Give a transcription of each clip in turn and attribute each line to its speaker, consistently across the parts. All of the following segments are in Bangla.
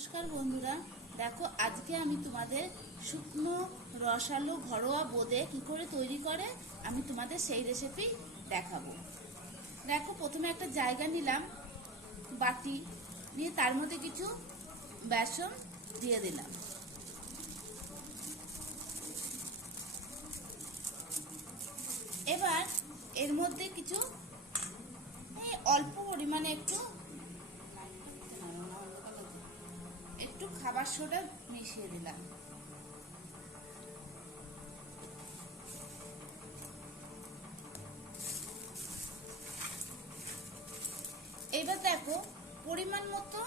Speaker 1: নমস্কার বন্ধুরা। দেখো, আজকে আমি তোমাদের শুকনো, রসালো, ঘরোয়া বোঁদে কি করে তৈরি করে, আমি তোমাদের সেই রেসিপি দেখাবো। দেখো, প্রথমে একটা জায়গা নিলাম, বাটি নিয়ে তার মধ্যে কিছু বেসন দিয়ে দিলাম। এবার এর মধ্যে কিছু অল্প পরিমাণে একটু খাবার সোডা মিশিয়ে দিলাম। এবার দেখো, পরিমাণ মতো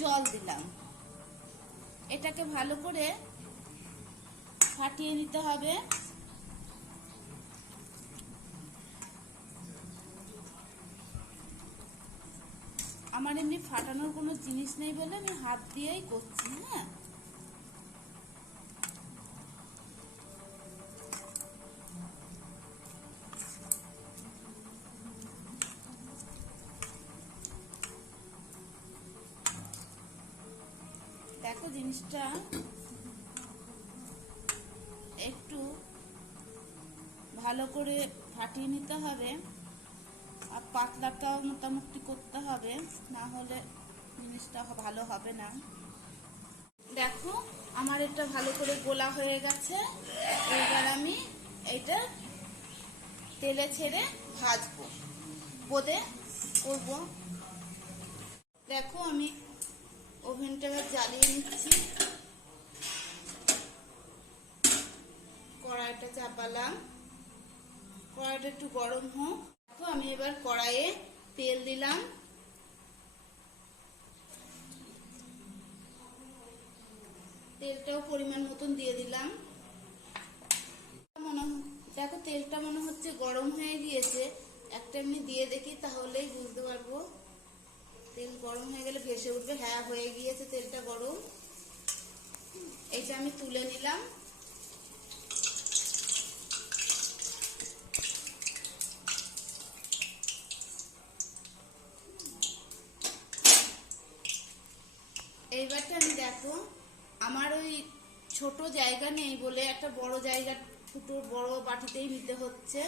Speaker 1: জল দিলাম। এটাকে ভালো করে ফাটিয়ে নিতে হবে। আমার এমনি ফাটানোর কোনো জিনিস নেই বলে আমি হাত দিয়েই করছি হ্যাঁ। দেখো জিনিসটা একটু ভালো করে ফাটিয়ে নিতে হবে। পাতলাটাও মোটামুটি করতে হবে, না হলে জিনিসটা ভালো হবে না। দেখো, আমার এটা ভালো করে গোলা হয়ে গেছে। এবার আমি এটা তেলে ছেড়ে ভাজবো। বোদে করব। দেখো, আমি ওভেনটা এবার জ্বালিয়ে নিচ্ছি। কড়াইটা চাপালাম। কড়াইটা একটু গরম হোক। দেখো, আমি এবার কড়াইয়ে তেল দিলাম। তেলটাও পরিমাণ মতন দিয়ে দিলাম। মনে দেখো, তেলটা মনে হচ্ছে গরম হয়ে গিয়েছে। একটা এমনি দিয়ে দেখি, তাহলেই বুঝতে পারব। তেল গরম হয়ে গেলে ভেসে উঠবে। হ্যাঁ হয়ে গিয়েছে তেলটা গরম। এইটা আমি তুলে নিলাম। এইবারটা আমি দেখো আমার ওই ছোট জায়গা নেই বলে একটা বড় জায়গা, ফুটো বড় বাটিতেই নিতে হচ্ছে।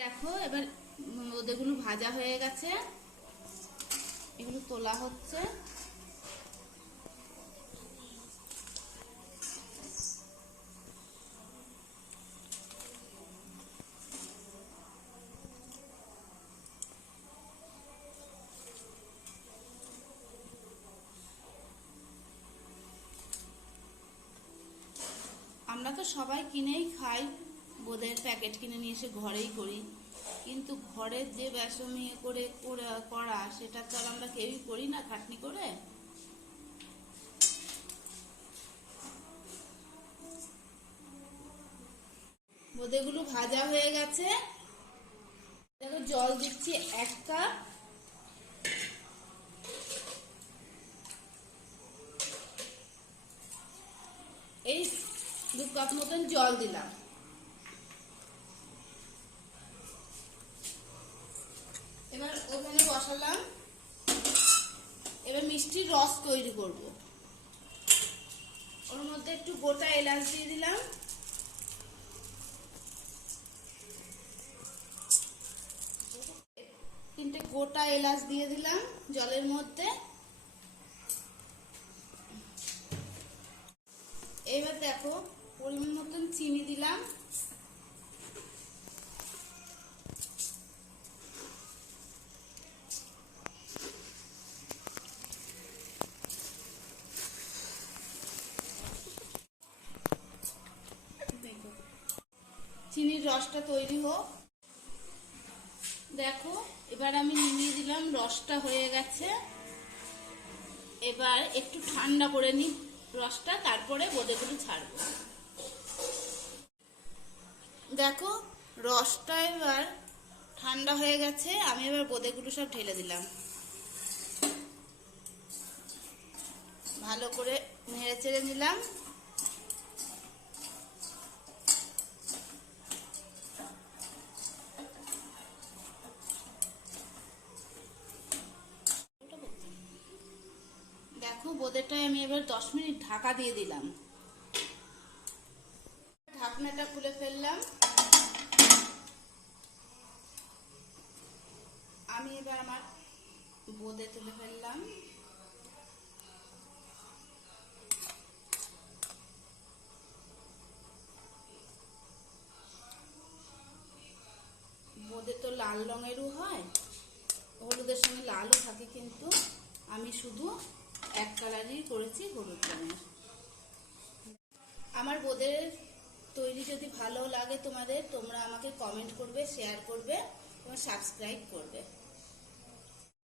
Speaker 1: দেখো এবার ওদেরগুলো ভাজা হয়ে গেছে। এগুলো তোলা হচ্ছে। তো সবাই কিনেই খাই বোধের প্যাকেট কিনে নিয়ে এসে ঘরেই করি। কিন্তু ঘরের যে বেসন ইয়ে করে করে- করা, সেটা তো আর আমরা কেউই করি না খাটনি করে? বোধেগুলো ভাজা হয়ে গেছে। দেখো জল দিচ্ছি এক কাপ। দু কাপ মতন জল দিলাম। এবার ওভেনে বসালাম। এবার মিষ্টির রস তৈরি করব। ওর মধ্যে একটু গোটা এলাচ দিয়ে দিলাম। তিনটে গোটা এলাচ দিয়ে দিলাম জলের মধ্যে। এবার দেখো পরিমাণ মতন চিনি দিলাম। চিনির রসটা তৈরি হোক। দেখো, এবার আমি নিয়ে দিলাম, রসটা হয়ে গেছে। এবার একটু ঠান্ডা করে নিই রসটা, তারপরে বোদেগুলো ছাড়বো। দেখো, রসটা এবার ঠান্ডা হয়ে গেছে, আমি এবার বোঁদেগুলো সব ঢেলে দিলাম। ভালো করে নেড়ে চেড়ে নিলাম। দেখো, বোঁদেটায় আমি এবার দশ মিনিট ঢাকা দিয়ে দিলাম। ঢাকনাটা খুলে ফেললাম। আমি এবার আমার বোঁদে তুলে ফেললাম। বোঁদে তো লাল রঙেরও হয়, হলুদের সঙ্গে লালও থাকে কিন্তু আমি শুধু এক কালারই করেছি হলুদ রঙের। আমার বোঁদের তৈরি যদি ভালো লাগে তোমাদের তোমরা আমাকে কমেন্ট করবে শেয়ার করবে এবং সাবস্ক্রাইব করবে।